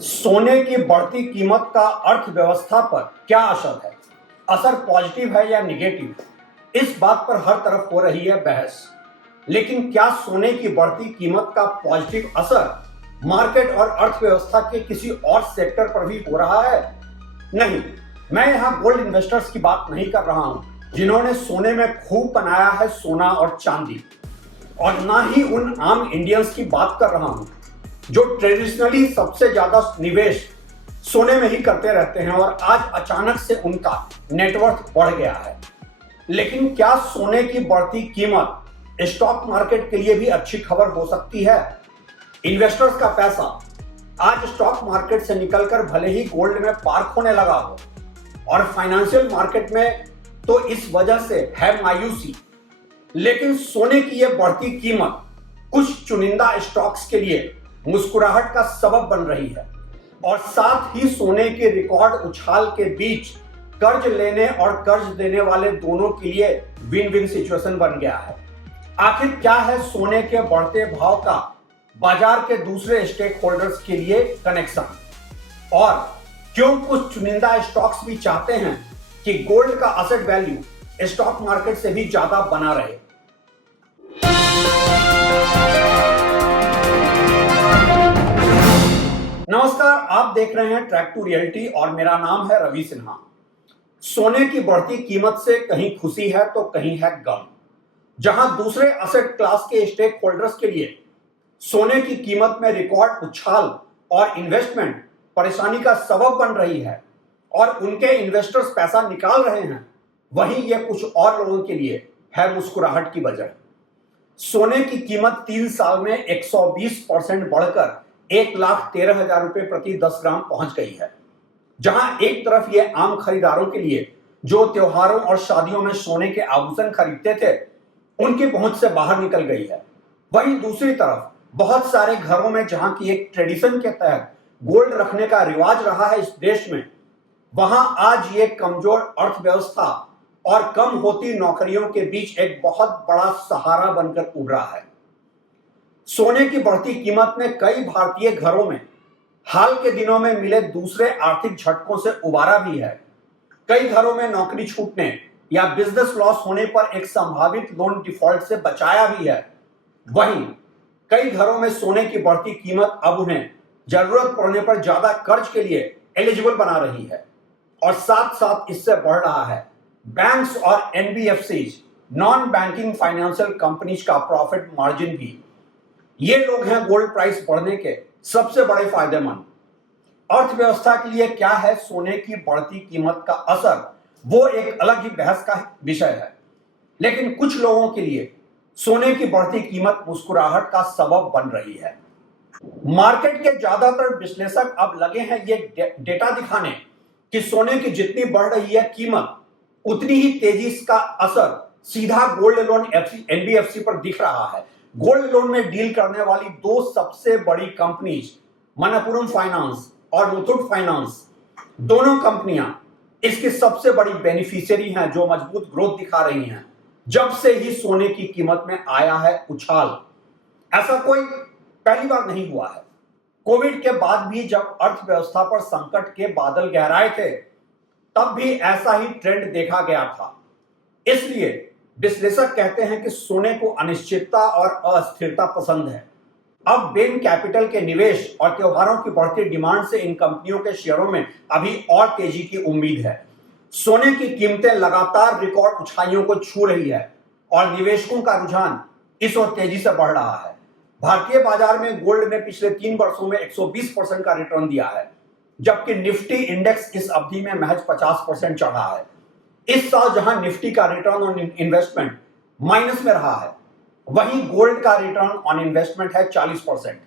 सोने की बढ़ती कीमत का अर्थव्यवस्था पर क्या असर है? असर पॉजिटिव है या निगेटिव? इस बात पर हर तरफ हो रही है बहस। लेकिन क्या सोने की बढ़ती कीमत का पॉजिटिव असर मार्केट और अर्थव्यवस्था के किसी और सेक्टर पर भी हो रहा है? नहीं, मैं यहां गोल्ड इन्वेस्टर्स की बात नहीं कर रहा हूं जिन्होंने सोने में खूब बनाया है सोना और चांदी, और ना ही उन आम इंडियंस की बात कर रहा हूं जो ट्रेडिशनली सबसे ज्यादा निवेश सोने में ही करते रहते हैं और आज अचानक से उनका नेटवर्थ बढ़ गया है। लेकिन क्या सोने की बढ़ती कीमत स्टॉक मार्केट के लिए भी अच्छी खबर हो सकती है? इन्वेस्टर्स का पैसा आज स्टॉक मार्केट से निकलकर भले ही गोल्ड में पार्क होने लगा हो, और फाइनेंशियल मार्केट में तो इस वजह से है मायूसी, लेकिन सोने की यह बढ़ती कीमत कुछ चुनिंदा स्टॉक्स के लिए मुस्कुराहट का सबब बन रही है, और साथ ही सोने के रिकॉर्ड उछाल के बीच कर्ज लेने और कर्ज देने वाले दोनों के लिए विन विन सिचुएशन बन गया है। आखिर क्या है सोने के बढ़ते भाव का बाजार के दूसरे स्टेक होल्डर्स के लिए कनेक्शन, और क्यों कुछ चुनिंदा स्टॉक्स भी चाहते हैं कि गोल्ड का असेट वैल्यू स्टॉक मार्केट से भी ज्यादा बना रहे? नमस्कार, आप देख रहे हैं ट्रैक टू रियलिटी और मेरा नाम है रवि सिन्हा। सोने की बढ़ती कीमत से कहीं खुशी है तो कहीं है गम। जहां दूसरे असेट क्लास के स्टेक होल्डर्स के लिए सोने की कीमत में रिकॉर्ड उछाल और इन्वेस्टमेंट परेशानी का सबब बन रही है और उनके इन्वेस्टर्स पैसा निकाल रहे हैं, वहीं यह कुछ और लोगों के लिए है मुस्कुराहट की वजह। सोने की कीमत 3 साल में 120% बढ़कर 1,13,000 रुपए प्रति 10 ग्राम पहुंच गई है। जहां एक तरफ ये आम खरीदारों के लिए जो त्योहारों और शादियों में सोने के आभूषण खरीदते थे उनकी पहुंच से बाहर निकल गई है, वहीं दूसरी तरफ बहुत सारे घरों में जहां की एक ट्रेडिशन के तहत गोल्ड रखने का रिवाज रहा है इस देश में, वहां आज ये कमजोर अर्थव्यवस्था और कम होती नौकरियों के बीच एक बहुत बड़ा सहारा बनकर उभरा है। सोने की बढ़ती कीमत ने कई भारतीय घरों में हाल के दिनों में मिले दूसरे आर्थिक झटकों से उबारा भी है। कई घरों में नौकरी छूटने या बिजनेस लॉस होने पर एक संभावित लोन डिफॉल्ट से बचाया भी है। वहीं कई घरों में सोने की बढ़ती कीमत अब उन्हें जरूरत पड़ने पर ज्यादा कर्ज के लिए एलिजिबल बना रही है, और साथ साथ इससे बढ़ रहा है बैंक्स और NBFCs, non banking financial companies का प्रॉफिट मार्जिन भी। ये लोग हैं गोल्ड प्राइस बढ़ने के सबसे बड़े फायदेमंद। अर्थव्यवस्था के लिए क्या है सोने की बढ़ती कीमत का असर, वो एक अलग ही बहस का विषय है। लेकिन कुछ लोगों के लिए सोने की बढ़ती कीमत मुस्कुराहट का सबब बन रही है। मार्केट के ज्यादातर विश्लेषक अब लगे हैं ये डेटा दिखाने कि सोने की जितनी बढ़ रही है कीमत, उतनी ही तेजी का असर सीधा गोल्ड लोन एनबीएफसी पर दिख रहा है। गोल्ड लोन में डील करने वाली दो सबसे बड़ी कंपनीज मनप्पुरम फाइनेंस और मुथूट फाइनेंस, दोनों कंपनियां इसकी सबसे बड़ी बेनिफिशियरी हैं जो मजबूत ग्रोथ दिखा रही हैं जब से ही सोने की कीमत में आया है उछाल। ऐसा कोई पहली बार नहीं हुआ है। कोविड के बाद भी जब अर्थव्यवस्था पर संकट के बादल गहराए थे तब भी ऐसा ही ट्रेंड देखा गया था। इसलिए विश्लेषक कहते हैं कि सोने को अनिश्चितता और अस्थिरता पसंद है। अब बेन कैपिटल के निवेश और त्योहारों की बढ़ती डिमांड से इन कंपनियों के शेयरों में अभी और तेजी की उम्मीद है। सोने की कीमतें लगातार रिकॉर्ड ऊंचाइयों को छू रही है और निवेशकों का रुझान इस ओर तेजी से बढ़ रहा है। भारतीय बाजार में गोल्ड ने पिछले 3 वर्षों में 120% का रिटर्न दिया है, जबकि निफ्टी इंडेक्स इस अवधि में महज 50% चढ़ा है। इस साल जहां निफ्टी का रिटर्न ऑन इन्वेस्टमेंट माइनस में रहा है, वहीं गोल्ड का रिटर्न ऑन इन्वेस्टमेंट है 40%।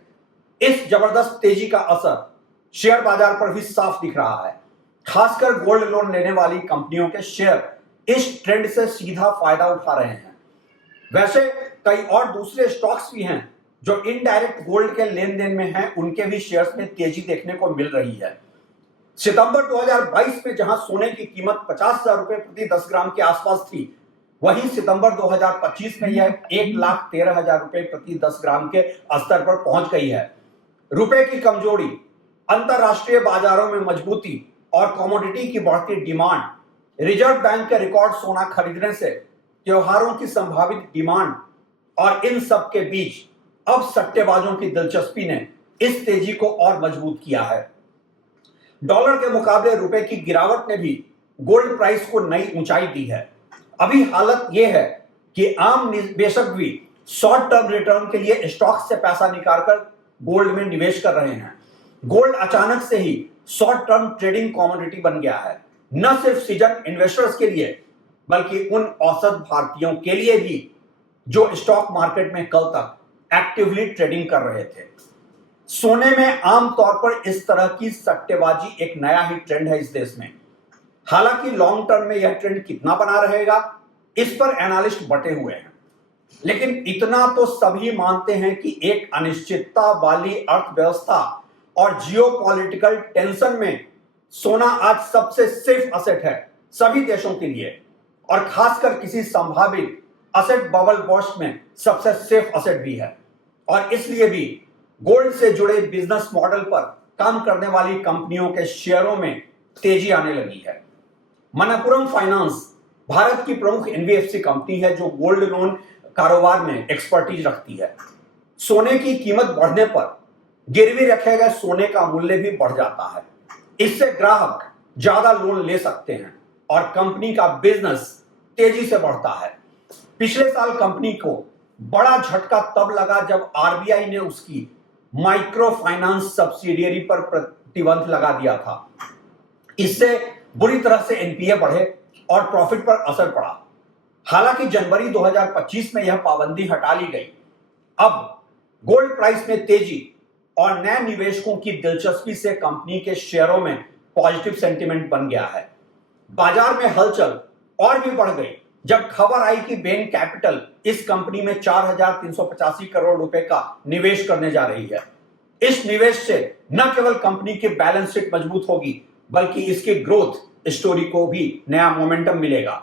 इस जबरदस्त तेजी का असर शेयर बाजार पर भी साफ दिख रहा है। खासकर गोल्ड लोन लेने वाली कंपनियों के शेयर इस ट्रेंड से सीधा फायदा उठा रहे हैं। वैसे कई और दूसरे स्टॉक्स भी हैं जो इनडायरेक्ट गोल्ड के लेन देन में हैं, उनके भी शेयर्स में तेजी देखने को मिल रही है। सितंबर 2022 में जहां सोने की कीमत 50,000 रुपए प्रति 10 ग्राम के आसपास थी, वहीं सितंबर 2025 में यह 1,13,000 रुपए प्रति 10 ग्राम के स्तर पर पहुंच गई है। रुपए की कमजोरी अंतरराष्ट्रीय बाजारों में मजबूती और कमोडिटी की बढ़ती डिमांड, रिजर्व बैंक के रिकॉर्ड सोना खरीदने से त्योहारों की संभावित डिमांड और इन सब के बीच अब सट्टेबाजों की दिलचस्पी ने इस तेजी को और मजबूत किया है। डॉलर के मुकाबले रुपए की गिरावट ने भी गोल्ड प्राइस को नई ऊंचाई दी है। अभी हालत यह है कि आम निवेशक भी शॉर्ट टर्म रिटर्न के लिए स्टॉक से पैसा निकालकर गोल्ड में निवेश कर रहे हैं। गोल्ड अचानक से ही शॉर्ट टर्म ट्रेडिंग कमोडिटी बन गया है, न सिर्फ सीजन इन्वेस्टर्स के लिए बल्कि उन औसत भारतीयों के लिए भी जो स्टॉक मार्केट में कल तक एक्टिवली ट्रेडिंग कर रहे थे। सोने में आमतौर पर इस तरह की सट्टेबाजी एक नया ही ट्रेंड है इस देश में। हालांकि लॉन्ग टर्म में यह ट्रेंड कितना बना रहेगा इस पर एनालिस्ट बटे हुए हैं, लेकिन इतना तो सभी मानते हैं कि एक अनिश्चितता वाली अर्थव्यवस्था और जियोपॉलिटिकल टेंशन में सोना आज सबसे सेफ असेट है सभी देशों के लिए, और खासकर किसी संभावित असेट बबल बर्स्ट में सबसे सेफ असेट भी है। और इसलिए भी गोल्ड से जुड़े बिजनेस मॉडल पर काम करने वाली कंपनियों के शेयरों में तेजी आने लगी है। मनप्पुरम फाइनेंस भारत की प्रमुख एनबीएफसी कंपनी है जो गोल्ड लोन कारोबार में एक्सपर्टीज रखती है। सोने की कीमत बढ़ने पर गिरवी रखे गए सोने का मूल्य भी बढ़ जाता है। इससे ग्राहक ज्यादा लोन ले सकते हैं और कंपनी का बिजनेस तेजी से बढ़ता है। पिछले साल कंपनी को बड़ा झटका तब लगा जब आरबीआई ने उसकी माइक्रो फाइनेंस सब्सिडियरी पर प्रतिबंध लगा दिया था। इससे बुरी तरह से एनपीए बढ़े और प्रॉफिट पर असर पड़ा। हालांकि जनवरी 2025 में यह पाबंदी हटा ली गई। अब गोल्ड प्राइस में तेजी और नए निवेशकों की दिलचस्पी से कंपनी के शेयरों में पॉजिटिव सेंटीमेंट बन गया है। बाजार में हलचल और भी बढ़ गई जब खबर आई कि बेन कैपिटल इस कंपनी में 4,385 करोड़ रुपए का निवेश करने जा रही है। इस निवेश से न केवल कंपनी की बैलेंस शीट मजबूत होगी बल्कि इसकी ग्रोथ स्टोरी को भी नया मोमेंटम मिलेगा।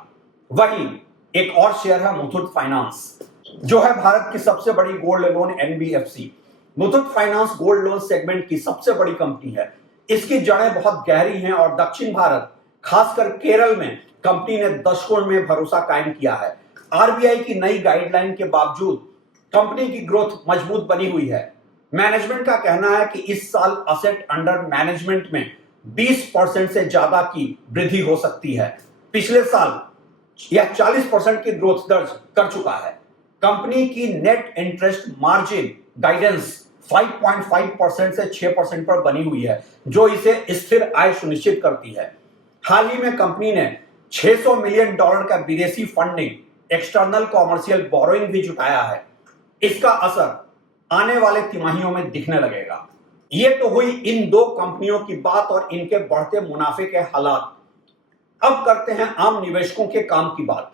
वहीं एक और शेयर है मुथूट फाइनेंस, जो है भारत की सबसे बड़ी gold loan NBFC. Muthoot finance gold loan segment की सबसे बड़ी कंपनी है। इसकी जड़ें बहुत गहरी हैं और दक्षिण भारत, खासकर केरल में कंपनी ने दशकों में भरोसा कायम किया है। आरबीआई की नई गाइडलाइन के बावजूद कंपनी की ग्रोथ मजबूत बनी हुई है। मैनेजमेंट का कहना है कि इस साल असेट अंडर मैनेजमेंट में 20% से ज्यादा की वृद्धि हो सकती है। पिछले साल यह 40% की ग्रोथ दर्ज कर चुका है। कंपनी की नेट इंटरेस्ट मार्जिन गाइडेंस 5.5% से 6% पर बनी हुई है, जो इसे स्थिर आय सुनिश्चित करती है। हाल ही में कंपनी ने $600 मिलियन का विदेशी फंडिंग एक्सटर्नल कॉमर्शियल बोरोइंग भी जुटाया है। इसका असर आने वाले तिमाहियों में दिखने लगेगा। ये तो हुई इन दो कंपनियों की बात और इनके बढ़ते मुनाफे के हालात। अब करते हैं आम निवेशकों के काम की बात।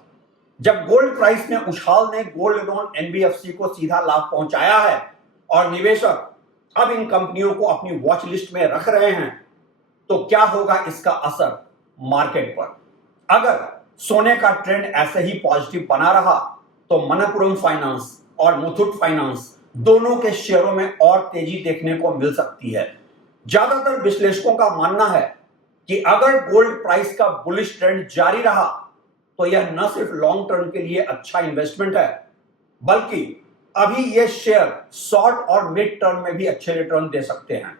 जब गोल्ड प्राइस में उछाल ने गोल्ड लोन एनबीएफसी को सीधा लाभ पहुंचाया है और निवेशक अब इन कंपनियों को अपनी वॉच लिस्ट में रख रहे हैं, तो क्या होगा इसका असर मार्केट पर? अगर सोने का ट्रेंड ऐसे ही पॉजिटिव बना रहा तो मनप्पुरम फाइनेंस और मुथूट फाइनेंस दोनों के शेयरों में और तेजी देखने को मिल सकती है। ज्यादातर विश्लेषकों का मानना है कि अगर गोल्ड प्राइस का बुलिश ट्रेंड जारी रहा तो यह न सिर्फ लॉन्ग टर्म के लिए अच्छा इन्वेस्टमेंट है, बल्कि अभी ये शेयर शॉर्ट और मिड टर्म में भी अच्छे रिटर्न दे सकते हैं।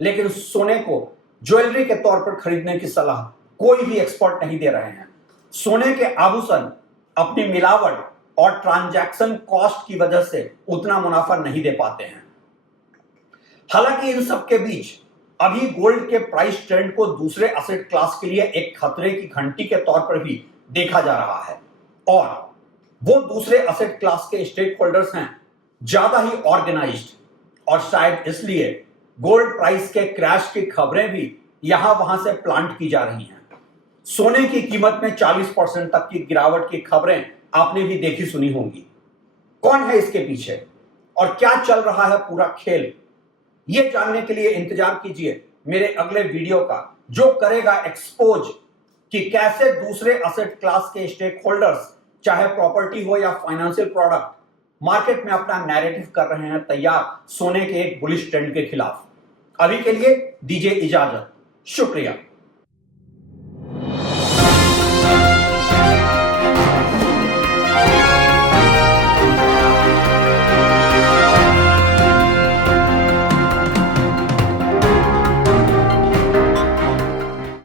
लेकिन सोने को ज्वेलरी के तौर पर खरीदने की सलाह कोई भी एक्सपर्ट नहीं दे रहे हैं। सोने के आभूषण अपनी मिलावट और ट्रांजैक्शन कॉस्ट की वजह से उतना मुनाफा नहीं दे पाते हैं। हालांकि इन सब के बीच अभी गोल्ड के प्राइस ट्रेंड को दूसरे एसेट क्लास के लिए एक खतरे की घंटी के तौर पर भी देखा जा रहा है, और वो दूसरे एसेट क्लास के स्टेक होल्डर्स हैं ज्यादा ही ऑर्गेनाइज्ड, और शायद इसलिए गोल्ड प्राइस के क्रैश की खबरें भी यहां वहां से प्लांट की जा रही हैं। सोने की कीमत में 40% तक की गिरावट की खबरें आपने भी देखी सुनी होंगी। कौन है इसके पीछे और क्या चल रहा है पूरा खेल, ये जानने के लिए इंतजार कीजिए मेरे अगले वीडियो का, जो करेगा एक्सपोज कि कैसे दूसरे एसेट क्लास के स्टेक होल्डर्स, चाहे प्रॉपर्टी हो या फाइनेंशियल प्रोडक्ट, मार्केट में अपना नैरेटिव कर रहे हैं तैयार सोने के एक बुलिश ट्रेंड के खिलाफ। अभी के लिए दीजिए इजाजत। शुक्रिया।